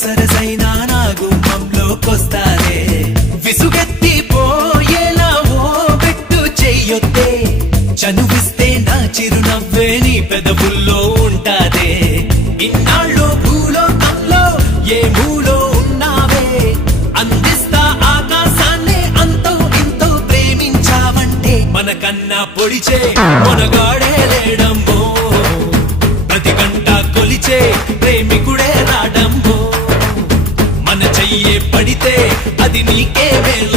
సరసైన నా గుమ్మంలోకొస్తారే విసుగెత్తి పోయేలా ఓ పెట్టు చెయ్యొద్దే చనువిస్తే నా చిరునవ్వే నీ పెదవుల్లో ఉంటాదే ఇన్నాళ్ళు భూలోకంలో ఏ మూలో ఉన్నావే అందిస్తా ఆకాశాన్నే అంతో ఇంతో ప్రేమించావంటే మనకన్నా పొడిచే మొనగాడే లేడమ్మో ప్రతి గంట కొలిచే ప్రేమికుడే రాడమ్మో మన చెయ్యే పడితే అది నీకే మేలు